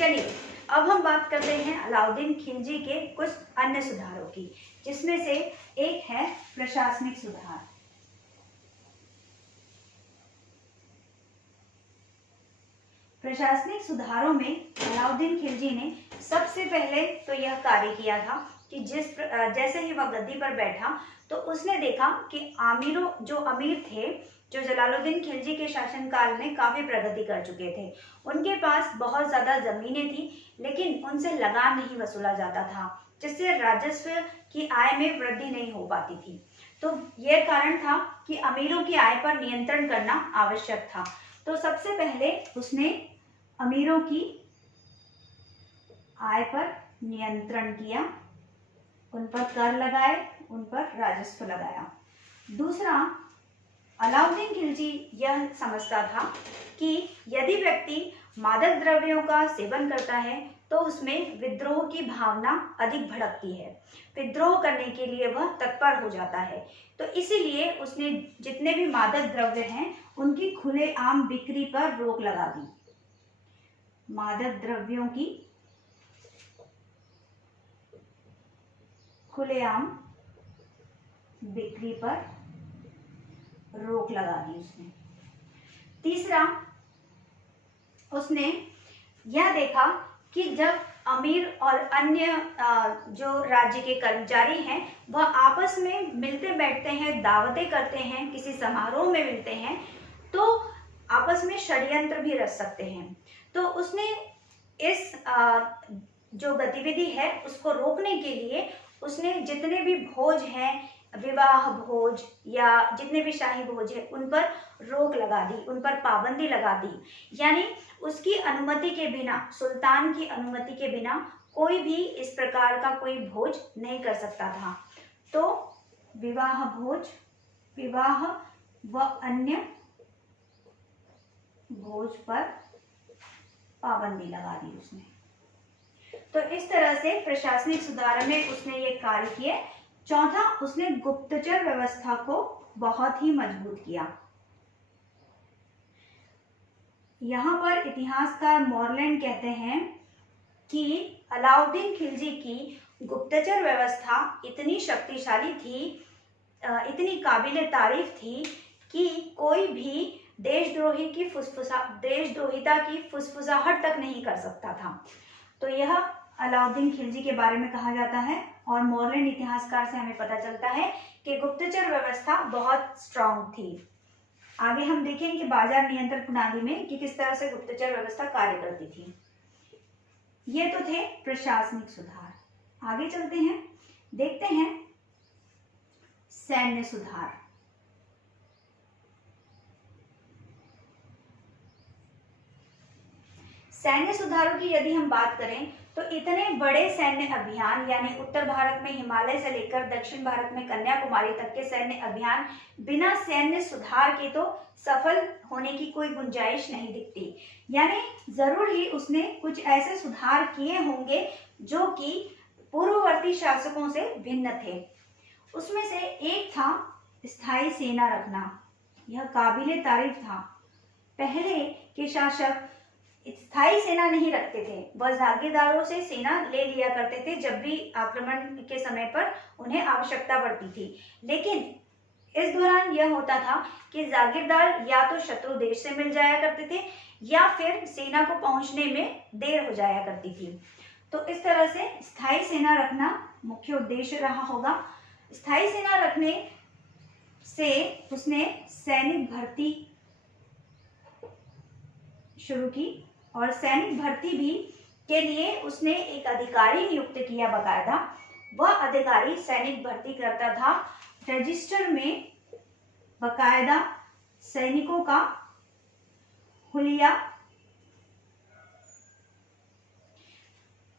चलिए अब हम बात करते हैं अलाउद्दीन खिलजी के कुछ अन्य सुधारों की, जिसमें से एक है प्रशासनिक सुधार। प्रशासनिक सुधारों में अलाउद्दीन खिलजी ने सबसे पहले तो यह कार्य किया था कि जैसे ही वह गद्दी पर बैठा तो उसने देखा कि जो अमीर थे, जो जलालुद्दीन खिलजी के शासनकाल में काफी प्रगति कर चुके थे, उनके पास बहुत ज्यादा जमीनें थी, लेकिन उनसे लगान नहीं वसूला जाता था, जिससे राजस्व की आय में वृद्धि नहीं हो पाती थी। तो यह कारण था कि अमीरों की आय पर नियंत्रण करना आवश्यक था। तो सबसे पहले उसने अमीरों की आय पर नियंत्रण किया, उन पर कर लगाए, उन पर राजस्व लगाया। दूसरा, अलाउद्दीन खिलजी यह समझता था कि यदि व्यक्ति मादक द्रव्यों का सेवन करता है तो उसमें विद्रोह की भावना अधिक भड़कती है, विद्रोह करने के लिए वह तत्पर हो जाता है। तो इसीलिए उसने जितने भी मादक द्रव्य हैं उनकी खुलेआम बिक्री पर रोक लगा दी। मादक द्रव्यों की खुलेआम बिक्री पर रोक लगा दी उसने। तीसरा, उसने यह देखा कि जब अमीर और अन्य जो राज्य के कर्मचारी हैं वह आपस में मिलते बैठते हैं, दावतें करते हैं, किसी समारोह में मिलते हैं, तो आपस में षड्यंत्र भी रच सकते हैं। तो उसने इस जो गतिविधि है उसको रोकने के लिए उसने जितने भी भोज हैं, विवाह भोज या जितने भी शाही भोज है, उन पर रोक लगा दी, उन पर पाबंदी लगा दी। यानी उसकी अनुमति के बिना, सुल्तान की अनुमति के बिना कोई भी इस प्रकार का कोई भोज नहीं कर सकता था। तो विवाह भोज, विवाह व अन्य भोज पर पाबंदी लगा दी उसने। तो इस तरह से प्रशासनिक सुधार में उसने ये कार्य किए। चौथा, उसने गुप्तचर व्यवस्था को बहुत ही मजबूत किया। यहाँ पर इतिहासकार मॉरलैंड कहते हैं कि अलाउद्दीन खिलजी की गुप्तचर व्यवस्था इतनी शक्तिशाली थी, इतनी काबिले तारीफ थी कि कोई भी देशद्रोहिता की फुसफुसाहट तक नहीं कर सकता था। तो यह अलाउद्दीन खिलजी के बारे में कहा जाता है और मॉरलैंड इतिहासकार से हमें पता चलता है कि गुप्तचर व्यवस्था बहुत स्ट्रांग थी। आगे हम देखेंगे बाजार नियंत्रण प्रणाली में कि किस तरह से गुप्तचर व्यवस्था कार्य करती थी। ये तो थे प्रशासनिक सुधार। आगे चलते हैं, देखते हैं सैन्य सुधार। सैन्य सुधारों की यदि हम बात करें तो इतने बड़े सैन्य अभियान, यानी उत्तर भारत में हिमालय से लेकर दक्षिण भारत में कन्याकुमारी तक के सैन्य अभियान बिना सैन्य सुधार के तो सफल होने की कोई गुंजाइश नहीं दिखती। यानी जरूर ही उसने कुछ ऐसे सुधार किए होंगे जो कि पूर्ववर्ती शासकों से भिन्न थे। उसमें से एक था स्थायी सेना रखना। यह काबिले तारीफ था। पहले के शासक स्थायी सेना नहीं रखते थे, वह जागीरदारों से सेना ले लिया करते थे जब भी आक्रमण के समय पर उन्हें आवश्यकता पड़ती थी। लेकिन इस दौरान यह होता था कि जागीरदार या तो शत्रु देश से मिल जाया करते थे या फिर सेना को पहुंचने में देर हो जाया करती थी। तो इस तरह से स्थायी सेना रखना मुख्य उद्देश्य रहा होगा। स्थायी सेना रखने से उसने सैनिक भर्ती शुरू की और सैनिक भर्ती भी के लिए उसने एक अधिकारी नियुक्त किया बकायदा। वह अधिकारी सैनिक भर्ती करता था। रजिस्टर में बकायदा सैनिकों का हुलिया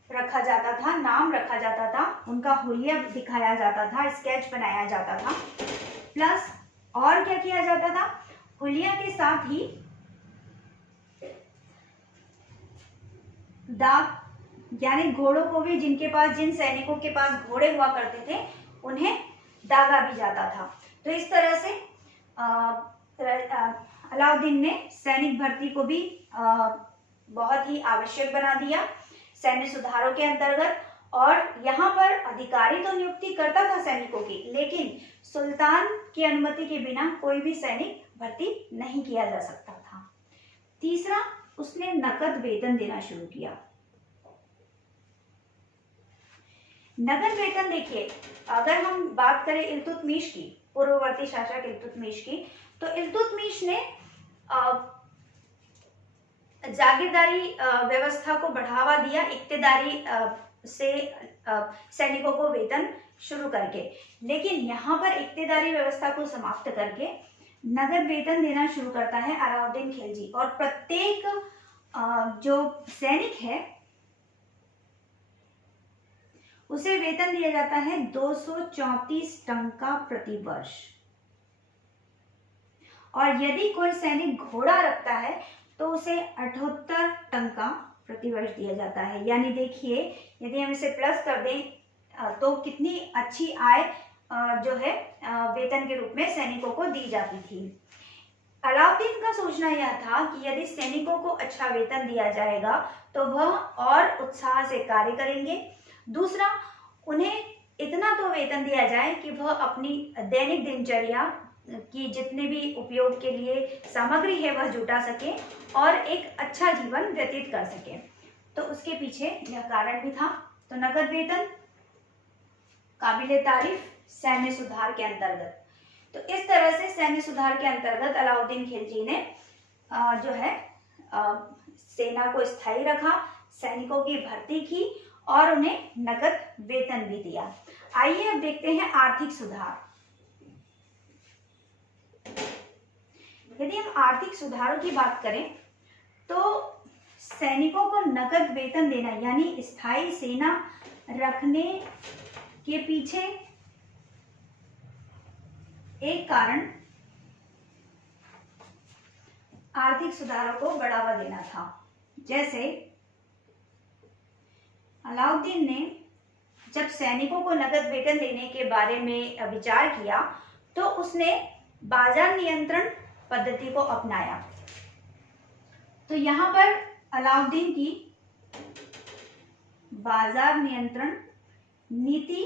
रखा जाता था, नाम रखा जाता था, उनका हुलिया दिखाया जाता था, स्केच बनाया जाता था। प्लस और क्या किया जाता था, हुलिया के साथ ही दाग, यानी घोड़ों को भी जिन सैनिकों के पास घोड़े हुआ करते थे उन्हें दागा भी जाता था। तो इस तरह से अलाउद्दीन ने सैनिक भर्ती को भी बहुत ही आवश्यक बना दिया सैन्य सुधारों के अंतर्गत। और यहाँ पर अधिकारी तो नियुक्ति करता था सैनिकों की, लेकिन सुल्तान की अनुमति के बिना कोई भी सैनिक भर्ती नहीं किया जा सकता था। तीसरा, उसने नकद वेतन देना शुरू किया। नगद वेतन देखिए, अगर हम बात करें इल्तुतमिश की, पूर्ववर्ती शासक इल्तुतमिश की, तो इल्तुतमिश ने जागीरदारी व्यवस्था को बढ़ावा दिया, इक्तेदारी से सैनिकों को वेतन शुरू करके। लेकिन यहाँ पर इक्तेदारी व्यवस्था को समाप्त करके नगद वेतन देना शुरू करता है अलाउद्दीन खिलजी। और प्रत्येक जो सैनिक है उसे वेतन दिया जाता है 234 टंका प्रति वर्ष। और यदि कोई सैनिक घोड़ा रखता है तो उसे 78 टंका प्रति वर्ष दिया जाता है। यानी देखिए, यदि हम इसे प्लस कर दें तो कितनी अच्छी आय जो है वेतन के रूप में सैनिकों को दी जाती थी। अलाउद्दीन का सोचना यह था कि यदि सैनिकों को अच्छा वेतन दिया जाएगा तो वह और उत्साह से कार्य करेंगे। दूसरा, उन्हें इतना तो वेतन दिया जाए कि वह अपनी दैनिक दिनचर्या की जितने भी उपयोग के लिए सामग्री है वह जुटा सके और एक अच्छा जीवन व्यतीत कर सके। तो उसके पीछे यह कारण भी था। तो नगद वेतन, काबिले तारीफ सैन्य सुधार के अंतर्गत। तो इस तरह से सैन्य सुधार के अंतर्गत अलाउद्दीन खिलजी ने जो है सेना को स्थायी रखा, सैनिकों की भर्ती की और उन्हें नगद वेतन भी दिया। आइए अब देखते हैं आर्थिक सुधार। यदि हम आर्थिक सुधारों की बात करें तो सैनिकों को नगद वेतन देना यानी स्थायी सेना रखने के पीछे एक कारण आर्थिक सुधारों को बढ़ावा देना था। जैसे अलाउद्दीन ने जब सैनिकों को नगद वेतन देने के बारे में विचार किया तो उसने बाजार नियंत्रण पद्धति को अपनाया। तो यहाँ पर अलाउद्दीन की बाजार नियंत्रण नीति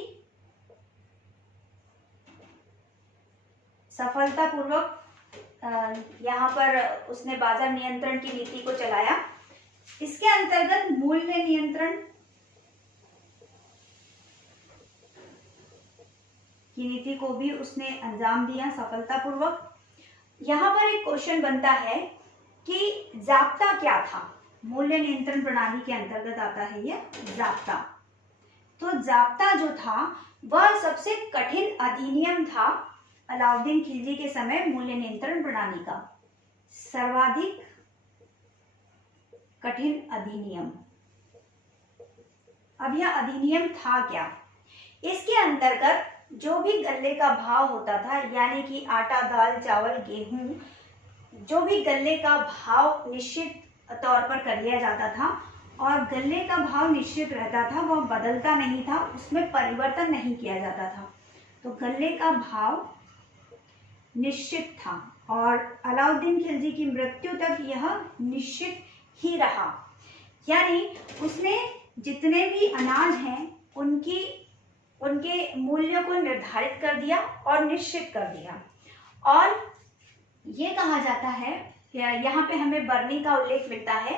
सफलतापूर्वक यहाँ पर उसने बाजार नियंत्रण की नीति को चलाया। इसके अंतर्गत मूल्य नियंत्रण की नीति को भी उसने अंजाम दिया सफलतापूर्वक। यहाँ पर एक क्वेश्चन बनता है कि जाब्ता क्या था। मूल्य नियंत्रण प्रणाली के अंतर्गत आता है यह जाब्ता। तो जाब्ता जो था वह सबसे कठिन अधिनियम था अलाउद्दीन खिलजी के समय मूल्य नियंत्रण प्रणाली का, सर्वाधिक कठिन अधिनियम। अब यह अधिनियम था क्या? इसके अंतर्गत जो भी गल्ले का भाव होता था, यानी कि आटा, दाल, चावल, गेहूं, जो भी गल्ले का भाव निश्चित तौर पर कर लिया जाता था और गल्ले का भाव निश्चित रहता था, वह बदलता नहीं था, उसमें परिवर्तन नहीं किया जाता था। तो गल्ले का भाव निश्चित था और अलाउद्दीन खिलजी की मृत्यु तक यह निश्चित ही रहा। यानी उसने जितने भी अनाज हैं उनके मूल्य को निर्धारित कर दिया और निश्चित कर दिया। और ये कहा जाता है, यहाँ पे हमें बरनी का उल्लेख मिलता है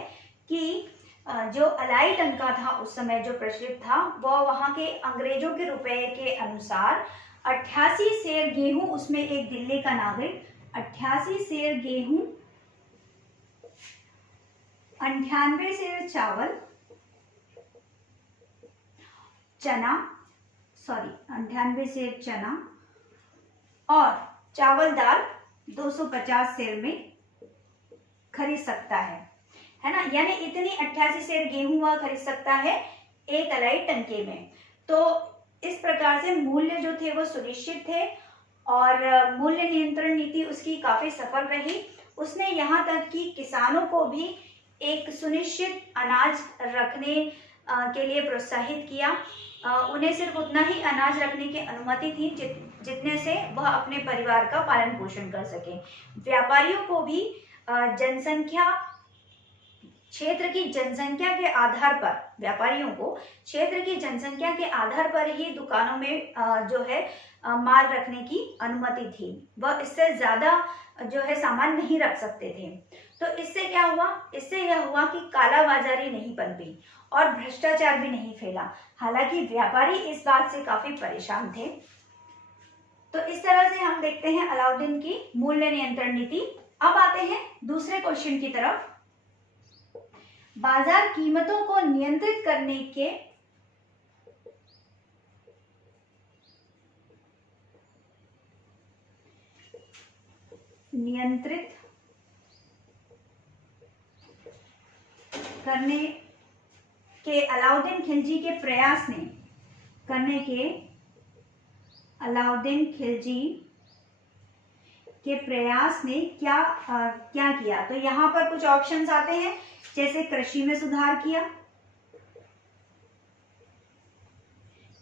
कि जो अलाई टंका था उस समय जो प्रचलित था, वह वहाँ के अंग्रेजों के रुपए के अनुसार 88 सेर गेहूं, उसमें एक दिल्ली का नागरिक 88 सेर गेहूं, 98 सेर चावल, 98 सेर चना और चावल दाल 250 सेर में खरीद सकता है ना। यानी इतनी 88 सेर गेहूं वह खरीद सकता है एक अलाई टंके में। तो इस प्रकार से मूल्य जो थे वो सुनिश्चित थे और मूल्य नियंत्रण नीति उसकी काफी सफल रही। उसने यहाँ तक कि किसानों को भी एक सुनिश्चित अनाज रखने के लिए प्रोत्साहित किया। उन्हें सिर्फ उतना ही अनाज रखने की अनुमति थी जितने से वह अपने परिवार का पालन पोषण कर सके। व्यापारियों को भी जनसंख्या क्षेत्र की जनसंख्या के आधार पर, व्यापारियों को क्षेत्र की जनसंख्या के आधार पर ही दुकानों में जो है माल रखने की अनुमति थी। वह इससे ज्यादा जो है सामान नहीं रख सकते थे। तो इससे क्या हुआ, इससे यह हुआ कि कालाबाजारी नहीं पनपी और भ्रष्टाचार भी नहीं फैला। हालांकि व्यापारी इस बात से काफी परेशान थे। तो इस तरह से हम देखते हैं अलाउद्दीन की मूल्य नियंत्रण नीति। अब आते हैं दूसरे क्वेश्चन की तरफ। बाजार कीमतों को नियंत्रित करने के अलाउद्दीन खिलजी के प्रयास ने क्या किया। तो यहाँ पर कुछ ऑप्शंस आते हैं, जैसे कृषि में सुधार किया,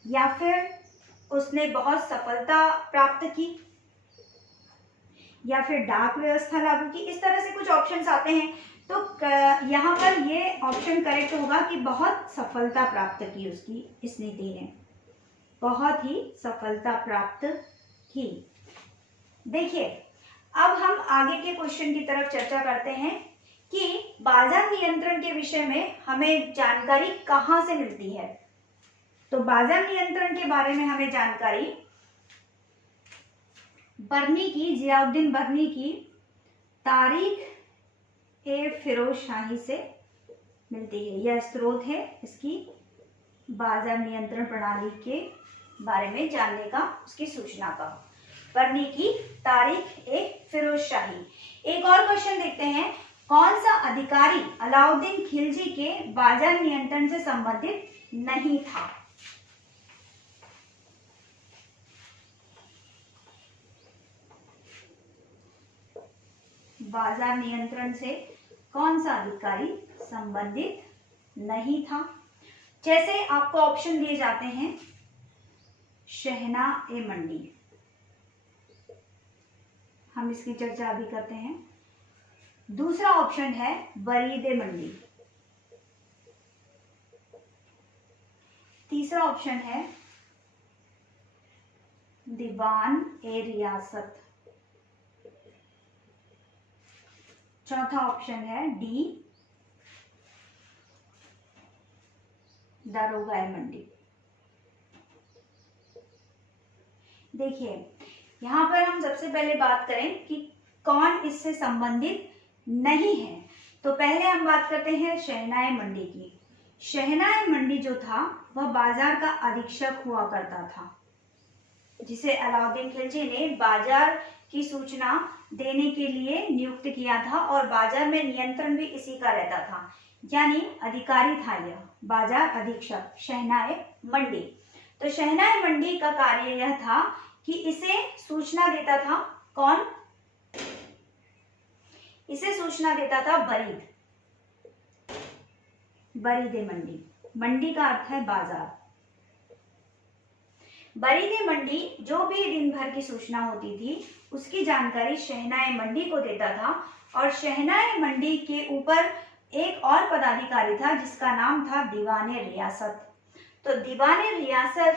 या फिर उसने बहुत सफलता प्राप्त की, या फिर डाक व्यवस्था लागू की। इस तरह से कुछ ऑप्शंस आते हैं। तो यहाँ पर ये ऑप्शन करेक्ट होगा कि बहुत सफलता प्राप्त की उसकी इस नीति ने, बहुत ही सफलता प्राप्त की। देखिए, अब हम आगे के क्वेश्चन की तरफ चर्चा करते हैं कि बाजार नियंत्रण के विषय में हमें जानकारी कहाँ से मिलती है। तो बाजार नियंत्रण के बारे में हमें जानकारी जियाउद्दीन बर्नी की तारीख-ए-फिरोजशाही से मिलती है। यह स्रोत है इसकी बाजार नियंत्रण प्रणाली के बारे में जानने का, उसकी सूचना का। बर्नी की तारीख-ए-फिरोजशाही। एक और क्वेश्चन देखते हैं, कौन सा अधिकारी अलाउद्दीन खिलजी के बाजार नियंत्रण से संबंधित नहीं था। बाजार नियंत्रण से कौन सा अधिकारी संबंधित नहीं था। जैसे आपको ऑप्शन दिए जाते हैं, शहना-ए-मंडी, हम इसकी चर्चा अभी करते हैं। दूसरा ऑप्शन है बरीद-ए-मंडी। तीसरा ऑप्शन है दीवान-ए-रियासत। चौथा ऑप्शन है डी, दारोगा-ए-मंडी। देखिए, यहाँ पर हम सबसे पहले बात करें कि कौन इससे संबंधित नहीं है। तो पहले हम बात करते हैं शहना-ए-मंडी की। शहना-ए-मंडी जो था वह बाजार का अधीक्षक हुआ करता था, जिसे अलाउद्दीन खिलजी ने बाजार की सूचना देने के लिए नियुक्त किया था और बाजार में नियंत्रण भी इसी का रहता था, यानी अधिकारी था यह बाजार अधीक्षक शहना-ए-मंडी। तो शहना-ए-मंडी का कार्य यह था कि इसे सूचना देता था कौन, इसे सूचना देता था बरीद-ए-मंडी। मंडी का अर्थ है बाजार। बरीद-ए-मंडी जो भी दिन भर की सूचना होती थी उसकी जानकारी शहना-ए-मंडी को देता था, और शहना-ए-मंडी के ऊपर एक और पदाधिकारी था जिसका नाम था दीवान-ए-रियासत। तो दीवान-ए-रियासत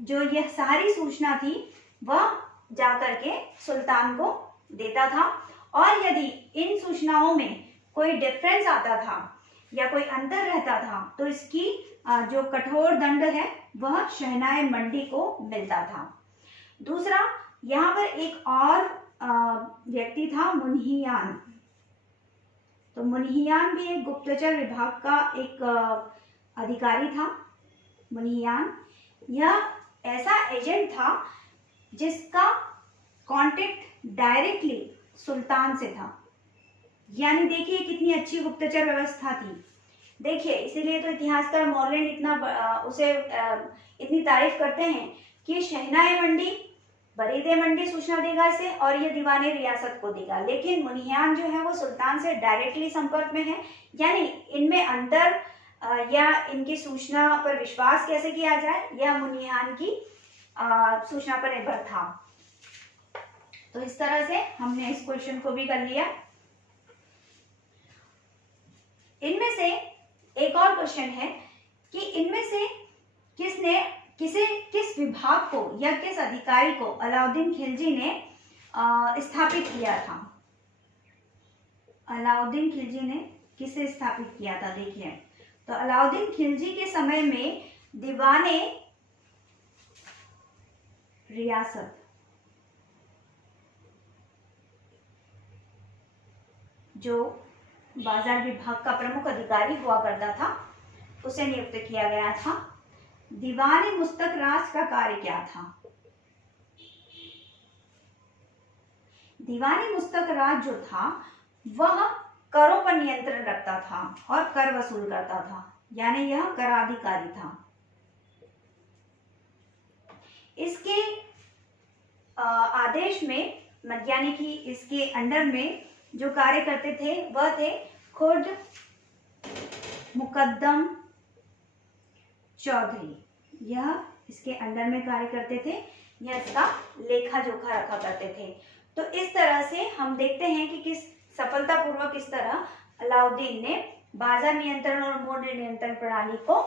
जो यह सारी सूचना थी वह जाकर के सुल्तान को देता था, और यदि इन सूचनाओं में कोई डिफरेंस आता था या कोई अंतर रहता था तो इसकी जो कठोर दंड है वह शहना-ए-मंडी को मिलता था। दूसरा, यहाँ पर एक और व्यक्ति था मुन्हियान। तो मुन्हियान भी एक गुप्तचर विभाग का एक अधिकारी था। मुन्हियान यह ऐसा एजेंट था जिसका कांटेक्ट डायरेक्टली सुल्तान से था। यानी देखिए कितनी अच्छी गुप्तचर व्यवस्था थी। देखिए, इसीलिए तो इतिहासकार मॉर्लैंड इतनी तारीफ करते हैं कि शहना-ए-मंडी, बरीद-ए-मंडी सूचना देगा इसे, और ये दीवान-ए-रियासत को देगा। लेकिन मुन्हियान जो है वो सुल्तान से डायरेक्टली संपर्क में है, यानी इनमें अंतर या इनकी सूचना पर विश्वास कैसे किया जाए यह मुन्हियान की सूचना पर निर्भर था। तो इस तरह से हमने इस क्वेश्चन को भी कर लिया। से एक और क्वेश्चन है कि इनमें से किस विभाग को या किस अधिकारी को अलाउद्दीन खिलजी ने स्थापित किया था? अलाउद्दीन खिलजी ने किसे स्थापित किया था? देखिए, तो अलाउद्दीन खिलजी के समय में दीवाने रियासत जो बाजार विभाग का प्रमुख अधिकारी हुआ करता था उसे नियुक्त किया गया था। दीवाने मुस्तकराज का कार्य क्या था? दीवाने मुस्तकराज जो था वह करों पर नियंत्रण रखता था और कर वसूल करता था, यानी यह कराधिकारी था। इसके आदेश में यानी कि इसके अंडर में जो कार्य करते थे वह थे खुर्द मुकद्दम चौधरी, यह इसके अंडर में कार्य करते थे, यह इसका लेखा जोखा रखा करते थे। तो इस तरह से हम देखते हैं कि किस सफलतापूर्वक किस तरह अलाउद्दीन ने बाजार नियंत्रण और मूल्य नियंत्रण प्रणाली को